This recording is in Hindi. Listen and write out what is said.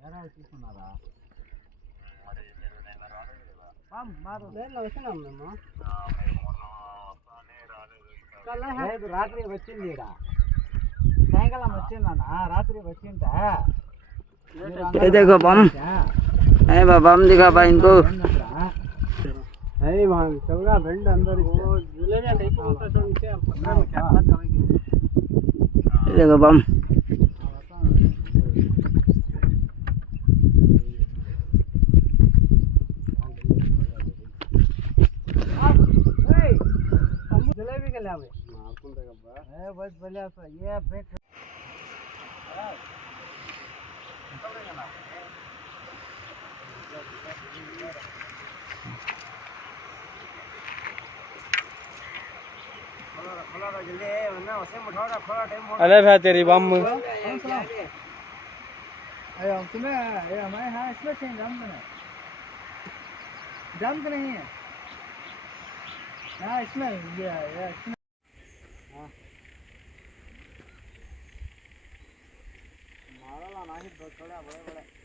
यार తీసుకున్నారా మరి మీరు నిన్న రాలేదు కదా మారు నేను వచ్చినాం మేము మీరు మొన్న వస్తానే రాలేదు లేదు రాత్రి వచ్చింది ఇక్కడ సాయంకాలం వచ్చిందన్న రాత్రి వచ్చిందా ये देखो बम है बम दिखा भाई इनको है वहां चलगा बेंड अंदर वो जिले में नहीं पहुंचता तो नीचे ये देखो बम जलेबी के लावे मारकुन देगा है बस बढ़िया सा ये ब्रेक अरे भाई तेरी बम अरे तुम्हें हमारे यहाँ इसमें चाहिए दम तो नहीं है हाँ इसमें ये इसमें मारा ला नहीं थोड़ा बड़े बड़े